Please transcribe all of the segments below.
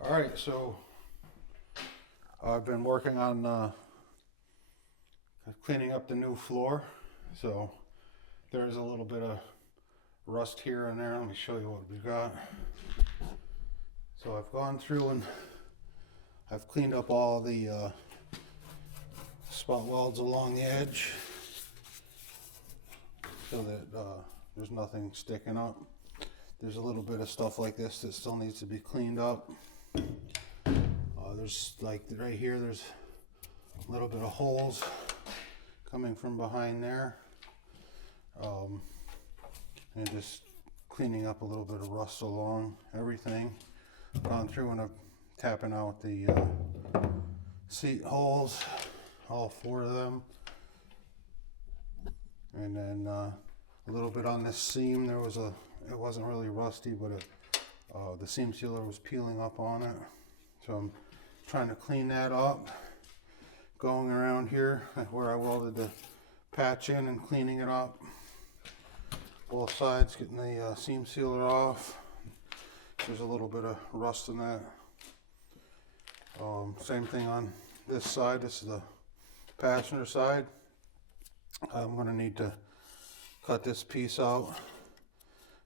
All right, so I've been working on cleaning up the new floor. So there's a little bit of rust here and there. Let me show you what we got. So I've gone through and I've cleaned up all the spot welds along the edge so that there's nothing sticking up. There's a little bit of stuff like this that still needs to be cleaned up. There's like right here, there's a little bit of holes coming from behind there. And just cleaning up a little bit of rust along everything. Gone through and I'm tapping out the seat holes, all 4 of them. And then a little bit on this seam, there was it wasn't really rusty, but the seam sealer was peeling up on it. So I'm trying to clean that up. Going around here where I welded the patch in and cleaning it up. Both sides, getting the seam sealer off. There's a little bit of rust in that. Same thing on this side. This is the passenger side. I'm going to need to cut this piece out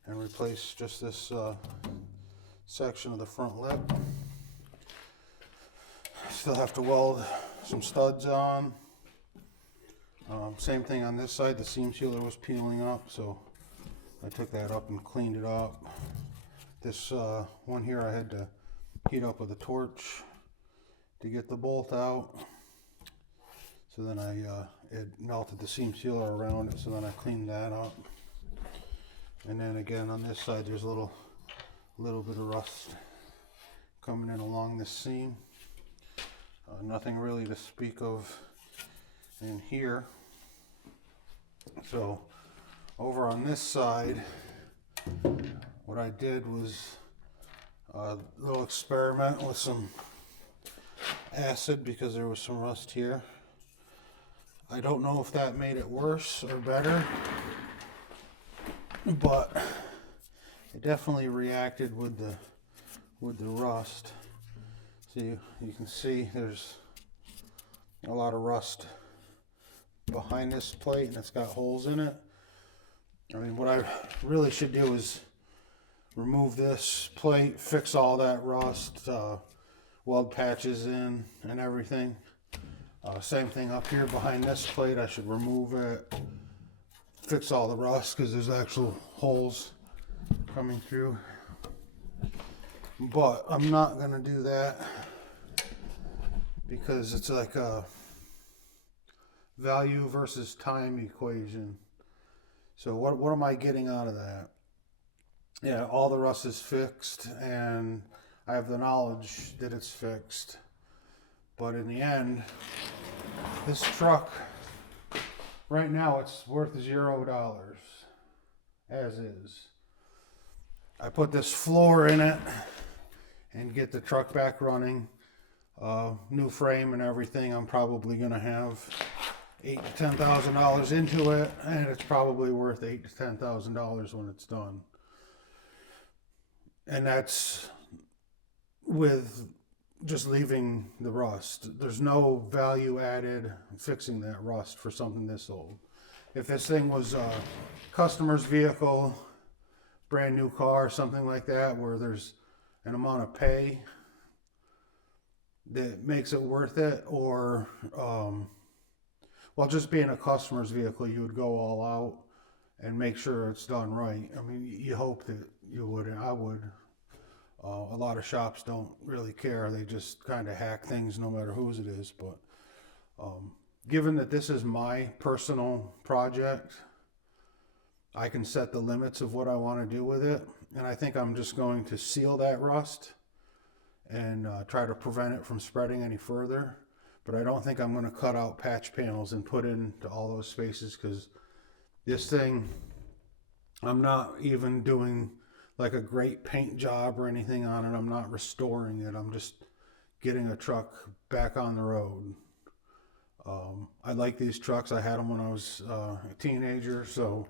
and replace just this section of the front lip. Still have to weld some studs on. Same thing on this side. The seam sealer was peeling up, so I took that up and cleaned it up. This one here I had to heat up with a torch to get the bolt out. So then it melted the seam sealer around it, so then I cleaned that up. And then again on this side there's a little bit of rust coming in along this seam. Nothing really to speak of in here. So over on this side, what I did was a little experiment with some acid because there was some rust here. I don't know if that made it worse or better, but it definitely reacted with the rust. So you can see there's a lot of rust behind this plate and it's got holes in it. I mean, what I really should do is remove this plate, fix all that rust, weld patches in and everything. Same thing up here behind this plate. I should remove it, fix all the rust because there's actual holes coming through. But I'm not going to do that because it's like a value versus time equation. So what am I getting out of that? Yeah, all the rust is fixed and I have the knowledge that it's fixed. But in the end, this truck, right now it's worth $0 as is. I put this floor in it and get the truck back running, new frame and everything. I'm probably gonna have $8,000 to $10,000 into it, and it's probably worth $8,000 to $10,000 when it's done. And that's with just leaving the rust. There's no value added fixing that rust for something this old. If this thing was a customer's vehicle, brand new car, something like that, where there's an amount of pay that makes it worth it, or well, just being a customer's vehicle, you would go all out and make sure it's done right. I mean, you hope that you would, and I would. A lot of shops don't really care. They just kind of hack things no matter whose it is. But given that this is my personal project, I can set the limits of what I want to do with it. And I think I'm just going to seal that rust and try to prevent it from spreading any further. But I don't think I'm going to cut out patch panels and put into all those spaces, because this thing, I'm not even doing like a great paint job or anything on it. I'm not restoring it. I'm just getting a truck back on the road. I like these trucks. I had them when I was a teenager, so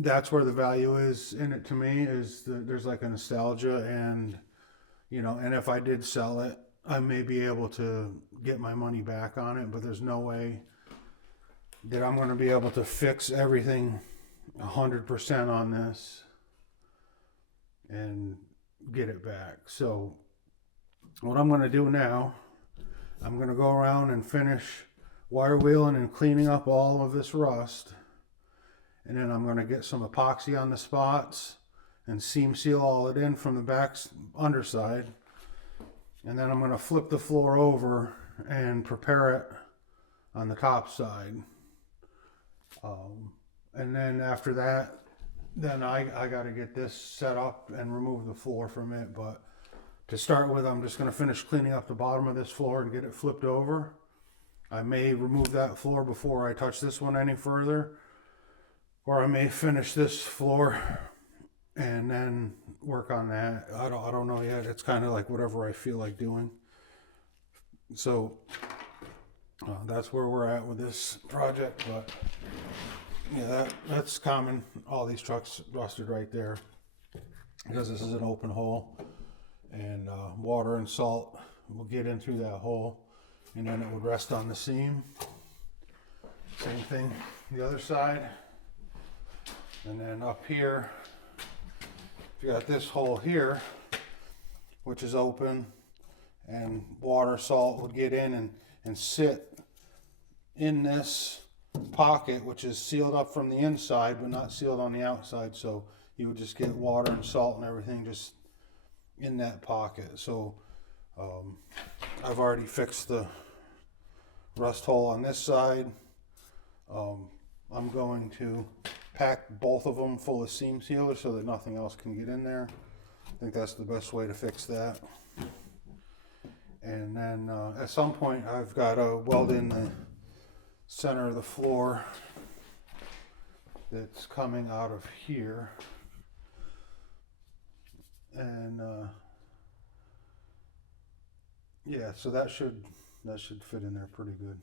that's where the value is in it to me, is there's like a nostalgia, and and if I did sell it, I may be able to get my money back on it, but there's no way that I'm going to be able to fix everything 100% on this and get it back. So what I'm going to do now, I'm going to go around and finish wire wheeling and cleaning up all of this rust. And then I'm going to get some epoxy on the spots and seam seal all it in from the back underside. And then I'm going to flip the floor over and prepare it on the top side. And then after that, then I got to get this set up and remove the floor from it. But to start with, I'm just going to finish cleaning up the bottom of this floor and get it flipped over. I may remove that floor before I touch this one any further, or I may finish this floor and then work on that. I don't know yet. It's kind of like whatever I feel like doing. So that's where we're at with this project. But yeah, that's common. All these trucks rusted right there because this is an open hole, and water and salt will get in through that hole, and then it would rest on the seam. Same thing the other side. And then up here, you got this hole here, which is open, and water, salt would get in and sit in this pocket, which is sealed up from the inside, but not sealed on the outside. So you would just get water and salt and everything just in that pocket. So I've already fixed the rust hole on this side. I'm going to pack both of them full of seam sealer so that nothing else can get in there. I think that's the best way to fix that. And then at some point I've got to weld in the center of the floor that's coming out of here. And yeah, so that should fit in there pretty good.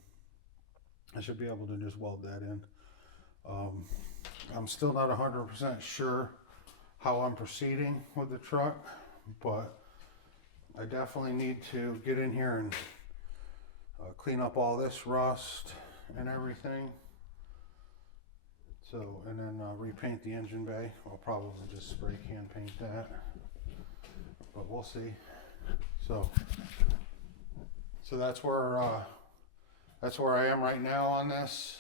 I should be able to just weld that in. I'm still not 100% sure how I'm proceeding with the truck, but I definitely need to get in here and clean up all this rust and everything. So, and then repaint the engine bay. I'll probably just spray can paint that, but we'll see. So that's where I am right now on this.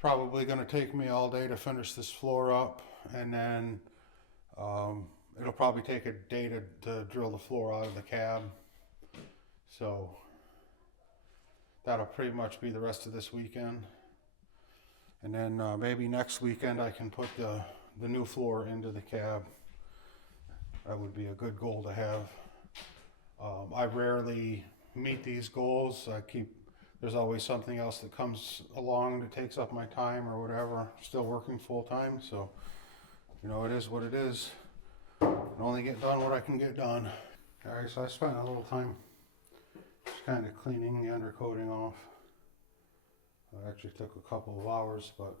Probably going to take me all day to finish this floor up, and then it'll probably take a day to drill the floor out of the cab. So that'll pretty much be the rest of this weekend. And then maybe next weekend I can put the new floor into the cab. That would be a good goal to have. I rarely meet these goals. There's always something else that comes along that takes up my time or whatever. Still working full time, so it is what it is. I can only get done what I can get done. All right, so I spent a little time just kind of cleaning the undercoating off. It actually took a couple of hours, but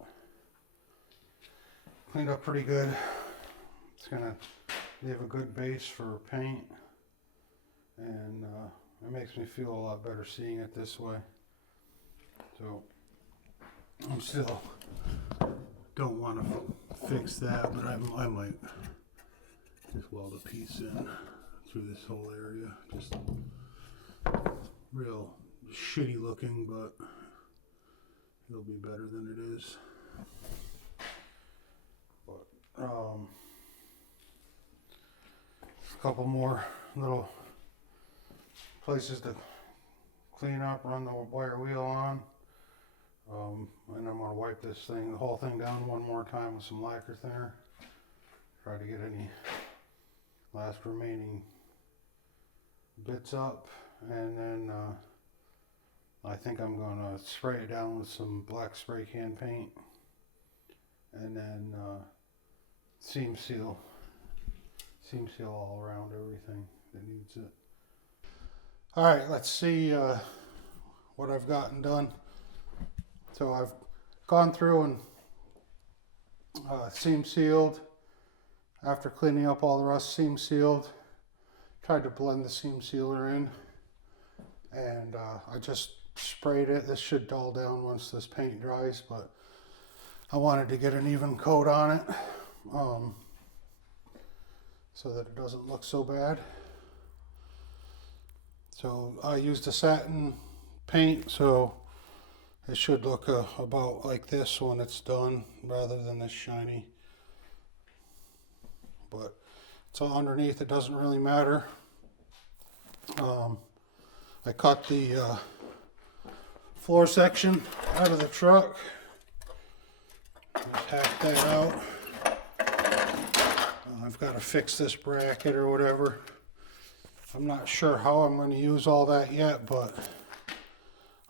cleaned up pretty good. It's gonna leave a good base for paint, and it makes me feel a lot better seeing it this way. So I'm still don't want to fix that, but I might just weld a piece in through this whole area. Just real shitty looking, but it'll be better than it is. But a couple more little places to clean up, run the wire wheel on. And I'm going to wipe the whole thing down one more time with some lacquer thinner. Try to get any last remaining bits up. And then I think I'm going to spray it down with some black spray can paint. And then seam seal all around everything that needs it. All right, let's see what I've gotten done. So I've gone through and Seam sealed. After cleaning up all the rust, seam sealed. Tried to blend the seam sealer in, and I just sprayed it. This should dull down once this paint dries, but I wanted to get an even coat on it so that it doesn't look so bad. So I used a satin paint, so it should look about like this when it's done rather than this shiny. But it's all underneath, it doesn't really matter. I cut the floor section out of the truck. Just hack that out. I've got to fix this bracket or whatever. I'm not sure how I'm going to use all that yet, but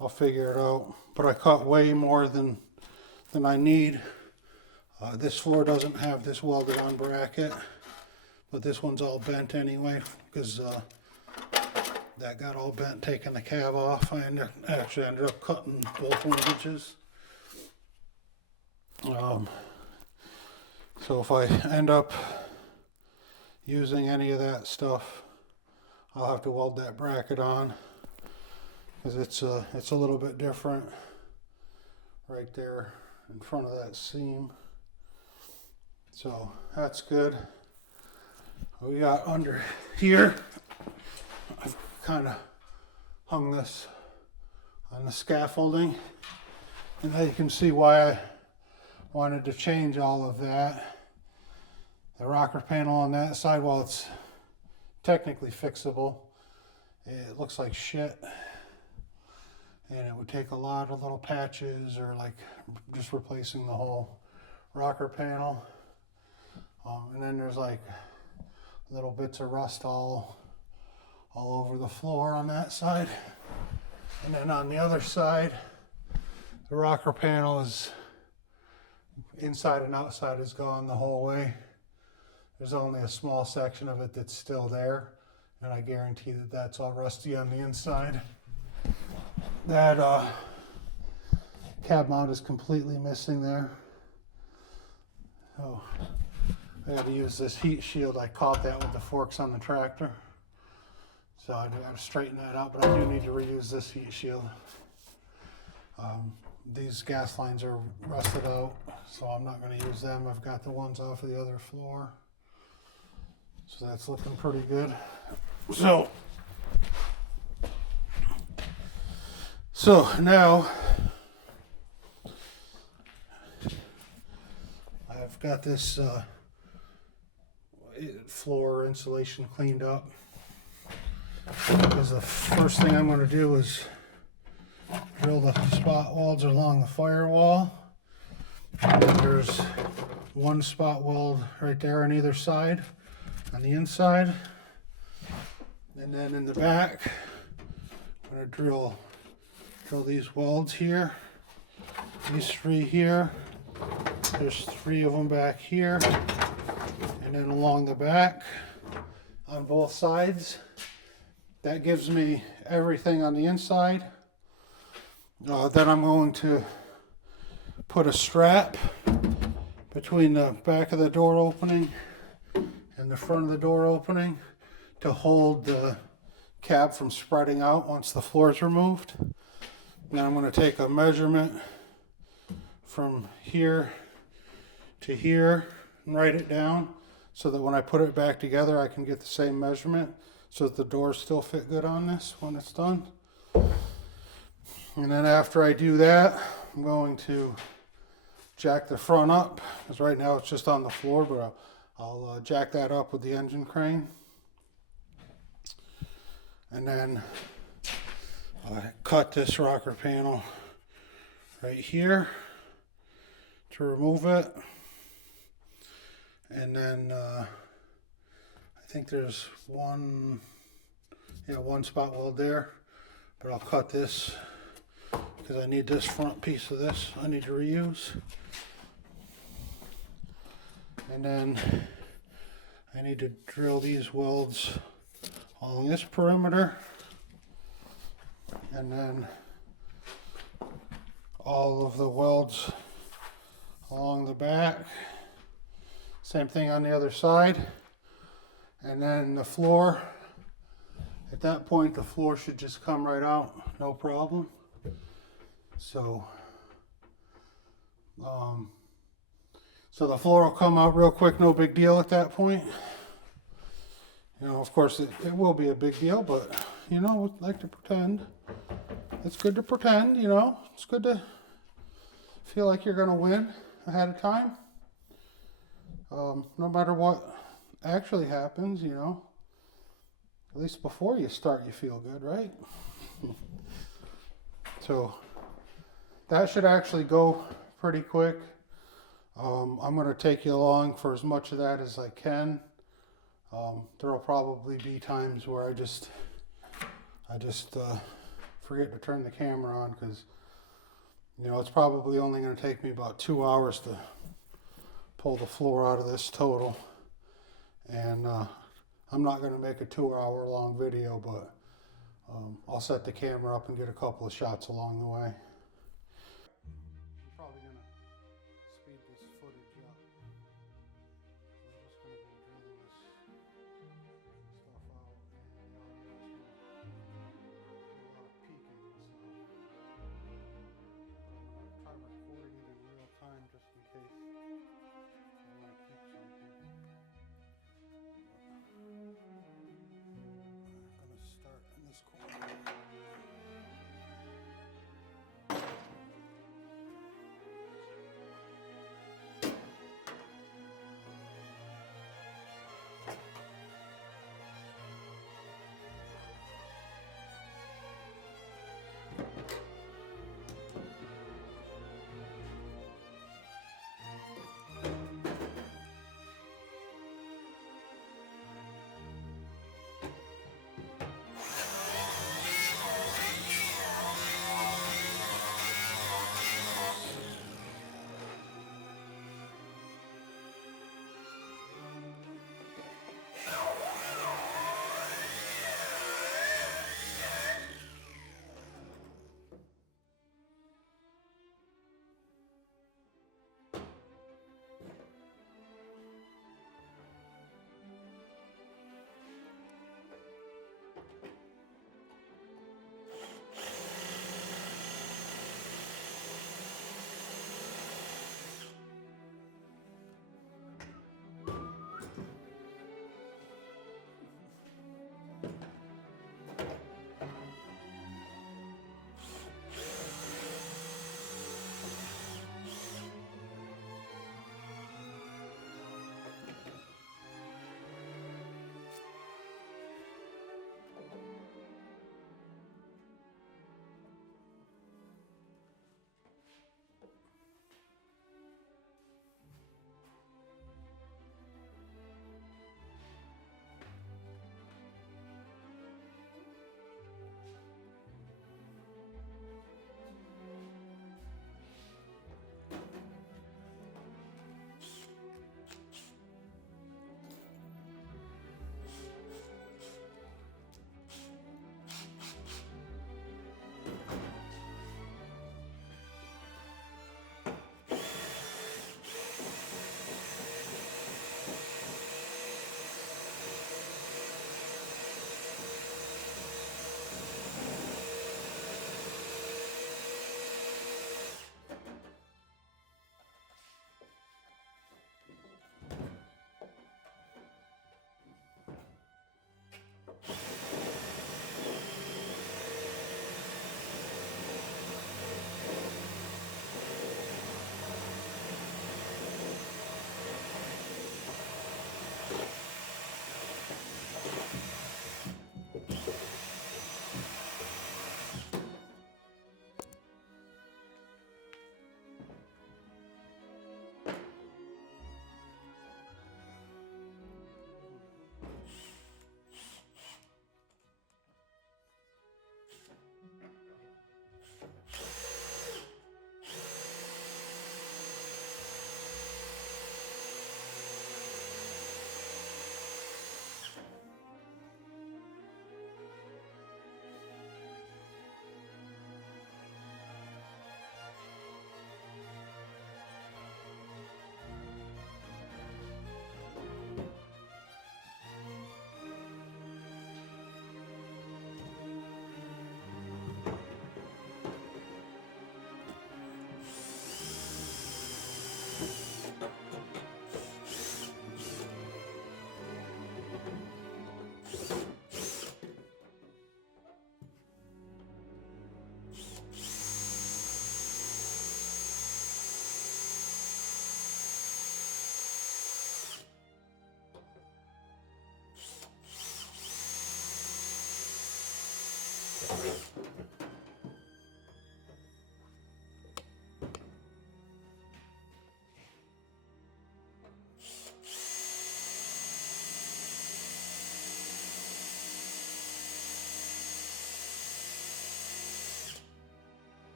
I'll figure it out. But I cut way more than I need. This floor doesn't have this welded on bracket, but this one's all bent anyway because that got all bent taking the cab off. I actually ended up cutting both linkages. So if I end up using any of that stuff, I'll have to weld that bracket on because it's a little bit different right there in front of that seam. So that's good. We got under here, I've kind of hung this on the scaffolding, and now you can see why I wanted to change all of that. The rocker panel on that side, while it's technically fixable, it looks like shit, and it would take a lot of little patches or like just replacing the whole rocker panel. And then there's like little bits of rust all over the floor on that side. And then on the other side, the rocker panel is inside and outside is gone the whole way. There's only a small section of it that's still there, and I guarantee that that's all rusty on the inside. That cab mount is completely missing there. So I got to use this heat shield. I caught that with the forks on the tractor. So I got to straighten that out, but I do need to reuse this heat shield. These gas lines are rusted out, so I'm not going to use them. I've got the ones off of the other floor. So that's looking pretty good. So now I've got this floor insulation cleaned up, because the first thing I'm going to do is drill the spot welds along the firewall. There's one spot weld right there on either side on the inside, and then in the back I'm going to drill these welds here, these three here, there's three of them back here, and then along the back on both sides. That gives me everything on the inside. Then I'm going to put a strap between the back of the door opening and the front of the door opening to hold the cab from spreading out once the floor is removed. Then I'm going to take a measurement from here to here and write it down so that when I put it back together I can get the same measurement so that the doors still fit good on this when it's done. And then after I do that, I'm going to jack the front up, because right now it's just on the floor, but I'll jack that up with the engine crane. And then I cut this rocker panel right here to remove it. And then I think there's one spot weld there, but I'll cut this because I need this front piece of this I need to reuse. And then I need to drill these welds along this perimeter, and then all of the welds along the back. Same thing on the other side. And then the floor, at that point the floor should just come right out, no problem. So the floor will come out real quick, no big deal at that point. You know, of course it will be a big deal, but you know, we like to pretend. It's good to pretend, you know. It's good to feel like you're gonna win ahead of time. No matter what actually happens, you know. At least before you start, you feel good, right? So that should actually go pretty quick. I'm going to take you along for as much of that as I can. There will probably be times where I just forget to turn the camera on because, you know, it's probably only going to take me about 2 hours to pull the floor out of this total. And I'm not going to make a 2-hour long video, but I'll set the camera up and get a couple of shots along the way. I'm probably going to speed this footage up. So I'm just going to be drilling this stuff out, and the audio is going to be a lot of peaking and stuff. But I'm going to try recording it in real time just in case I want to keep something. I'm going to start in this corner.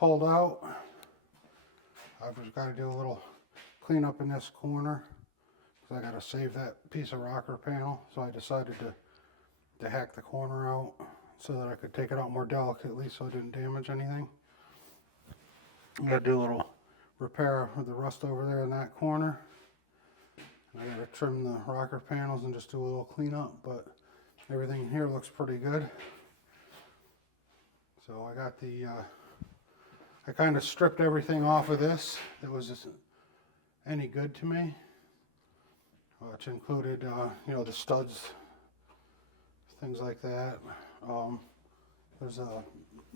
pulled out. I've just got to do a little cleanup in this corner because I got to save that piece of rocker panel. So I decided to hack the corner out so that I could take it out more delicately so it didn't damage anything. I got to do a little repair of the rust over there in that corner. I got to trim the rocker panels and just do a little cleanup, but everything here looks pretty good. So I got the, I kind of stripped everything off of this that was just any good to me, which included, you know, the studs, things like that. There's a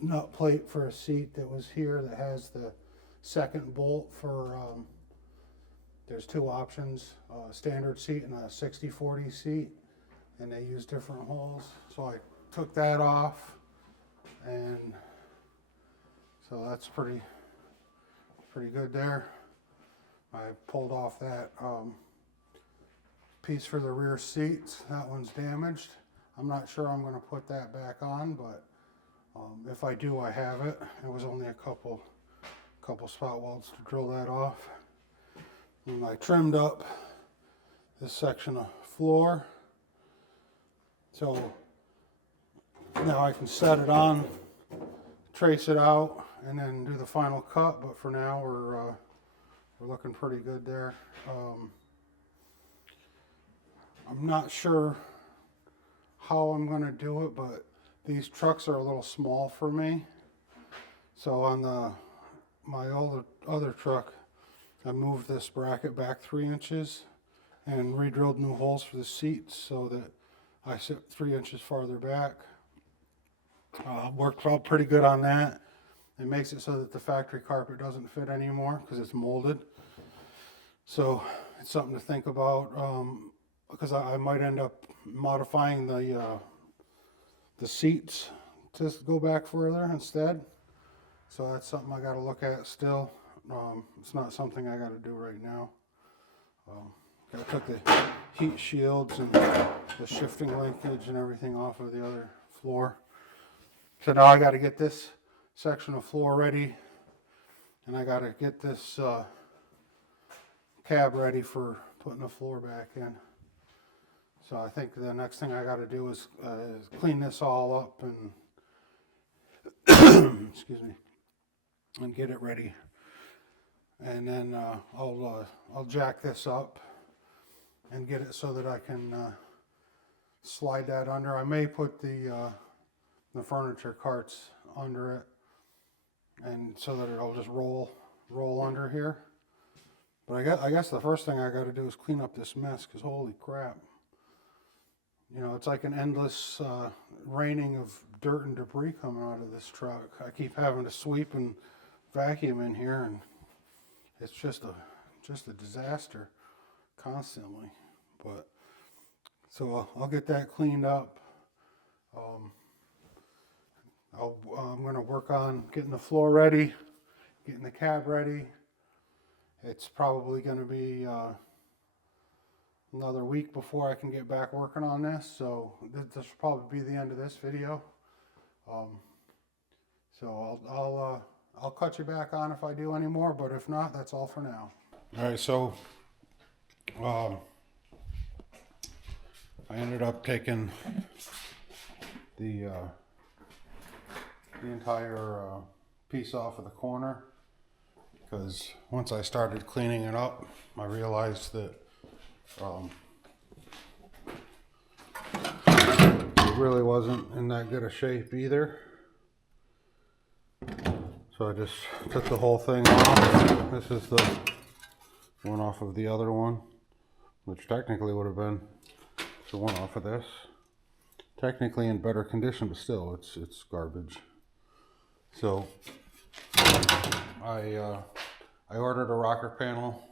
nut plate for a seat that was here that has the second bolt for, there's two options, a standard seat and a 60/40 seat, and they use different holes. So I took that off, and so that's pretty good there. I pulled off that piece for the rear seats. That one's damaged. I'm not sure I'm going to put that back on, but if I do, I have it. It was only a couple spot welds to drill that off. And I trimmed up this section of floor. So now I can set it on, trace it out, and then do the final cut. But for now, we're looking pretty good there. I'm not sure how I'm going to do it, but these trucks are a little small for me. So on my other truck, I moved this bracket back 3 inches and re-drilled new holes for the seats so that I sit 3 inches farther back. Worked out pretty good on that. It makes it so that the factory carpet doesn't fit anymore because it's molded. So it's something to think about, because I might end up modifying the seats to go back further instead. So that's something I got to look at still. It's not something I got to do right now. I took the heat shields and the shifting linkage and everything off of the other floor. So now I got to get this section of floor ready, and I got to get this cab ready for putting the floor back in. So I think the next thing I got to do is clean this all up and excuse me, and get it ready. And then I'll jack this up and get it so that I can slide that under. I may put the furniture carts under it, and so that it'll just roll under here. But I guess the first thing I got to do is clean up this mess, because holy crap. You know, it's like an endless raining of dirt and debris coming out of this truck. I keep having to sweep and vacuum in here, and it's just a disaster constantly. But so I'll get that cleaned up. I'm going to work on getting the floor ready, getting the cab ready. It's probably going to be another week before I can get back working on this, so this will probably be the end of this video. So I'll cut you back on if I do any more, but if not, that's all for now. All right, so I ended up taking the entire piece off of the corner, because once I started cleaning it up, I realized that it really wasn't in that good a shape either. So I just took the whole thing off. This is the one off of the other one, which technically would have been the one off of this. Technically in better condition, but still it's garbage. So I ordered a rocker panel,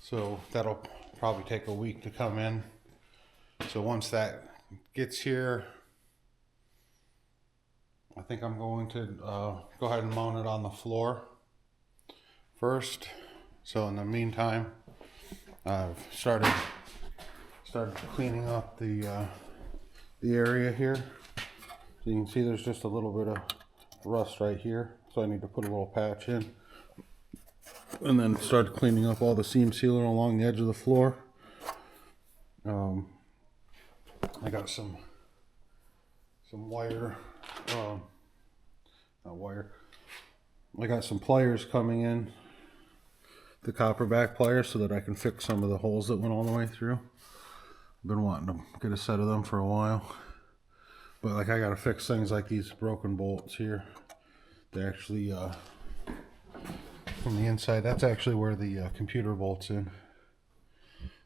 so that'll probably take a week to come in. So once that gets here, I think I'm going to go ahead and mount it on the floor first. So in the meantime, I've started cleaning up the area here. So you can see there's just a little bit of rust right here. so I need to put a little patch in. And then start cleaning up all the seam sealer along the edge of the floor. I got some wire, not wire. I got some pliers coming in, the copper back pliers, so that I can fix some of the holes that went all the way through. I've been wanting to get a set of them for a while, but like I got to fix things like these broken bolts here. They actually from the inside, that's actually where the computer bolts in,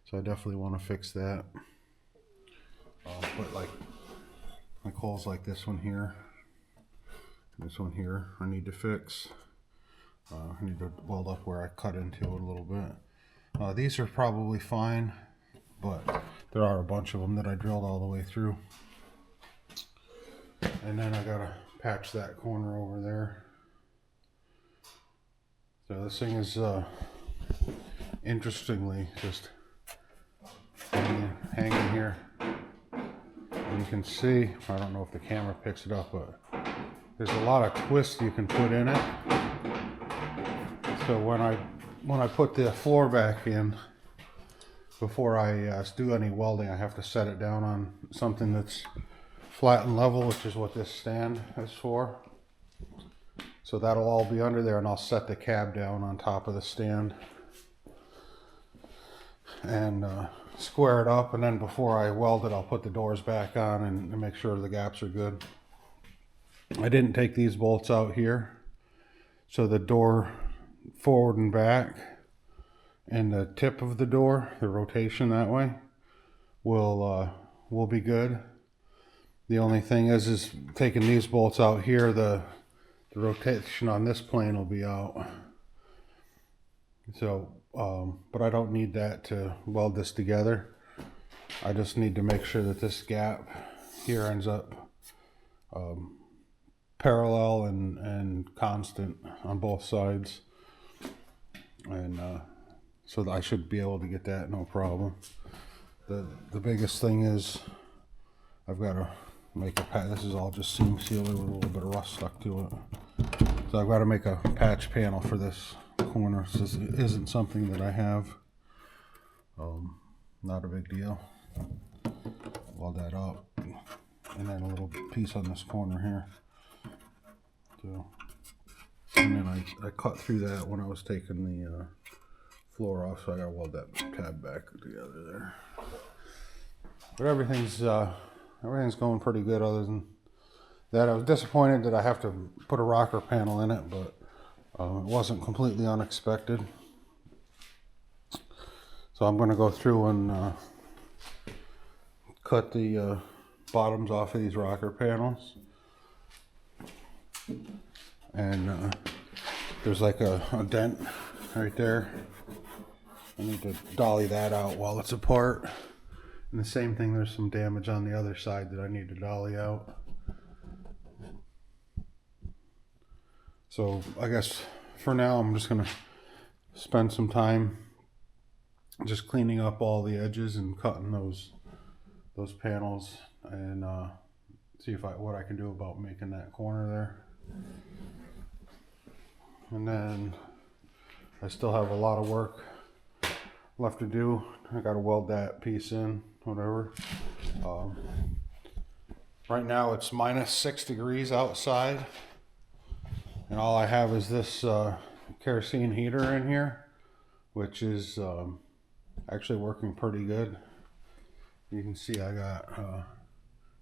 so I definitely want to fix that. But like holes like this one here, I need to fix. I need to weld up where I cut into it a little bit. These are probably fine, but there are a bunch of them that I drilled all the way through. And then I gotta patch that corner over there. So this thing is interestingly just hanging here. And you can see, I don't know if the camera picks it up, but there's a lot of twist you can put in it. So when I put the floor back in, before I do any welding, I have to set it down on something that's flat and level, which is what this stand is for. So that'll all be under there, and I'll set the cab down on top of the stand and square it up, and then before I weld it, I'll put the doors back on and make sure the gaps are good. I didn't take these bolts out here, so the door forward and back and the tip of the door, the rotation that way, will be good. The only thing is taking these bolts out here, the rotation on this plane will be out. So, but I don't need that to weld this together. I just need to make sure that this gap here ends up parallel and constant on both sides. And so that I should be able to get that no problem. The biggest thing is I've got to make a patch. This is all just seam sealer with a little bit of rust stuck to it. So I've got to make a patch panel for this corner. So this isn't something that I have. Not a big deal. Weld that up. And then a little piece on this corner here. So, and then I cut through that when I was taking the floor off, so I got to weld that tab back together there. But everything's going pretty good. Other than that, I was disappointed that I have to put a rocker panel in it, but it wasn't completely unexpected. So I'm going to go through and cut the bottoms off of these rocker panels. And there's like a dent right there. I need to dolly that out while it's apart. And the same thing, there's some damage on the other side that I need to dolly out. So I guess for now I'm just going to spend some time just cleaning up all the edges and cutting those panels, and see what I can do about making that corner there. And then I still have a lot of work left to do. I got to weld that piece in, whatever. Right now it's -6 degrees outside, and all I have is this kerosene heater in here, which is actually working pretty good. You can see I got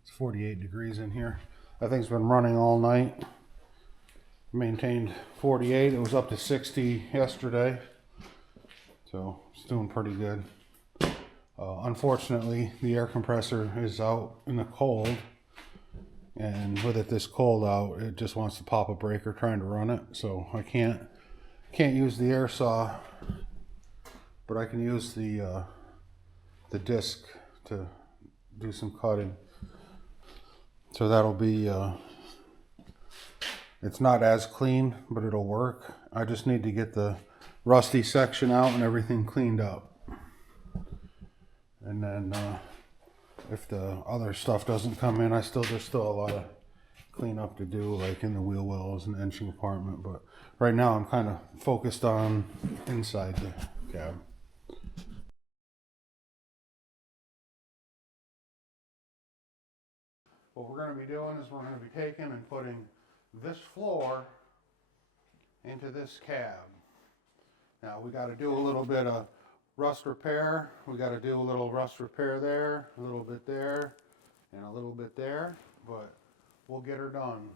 it's 48 degrees in here. That thing's been running all night. Maintained 48. It was up to 60 yesterday, so it's doing pretty good. Unfortunately, the air compressor is out in the cold, and with it this cold out, it just wants to pop a breaker trying to run it. So I can't use the air saw, but I can use the disc to do some cutting. So that'll be it's not as clean, but it'll work. I just need to get the rusty section out and everything cleaned up. And then if the other stuff doesn't come in, there's still a lot of cleanup to do, like in the wheel wells and engine compartment. But right now, I'm kind of focused on inside the cab. What we're going to be doing is we're going to be taking and putting this floor into this cab. Now we got to do a little bit of rust repair. We got to do a little rust repair there, a little bit there, and a little bit there, but we'll get her done.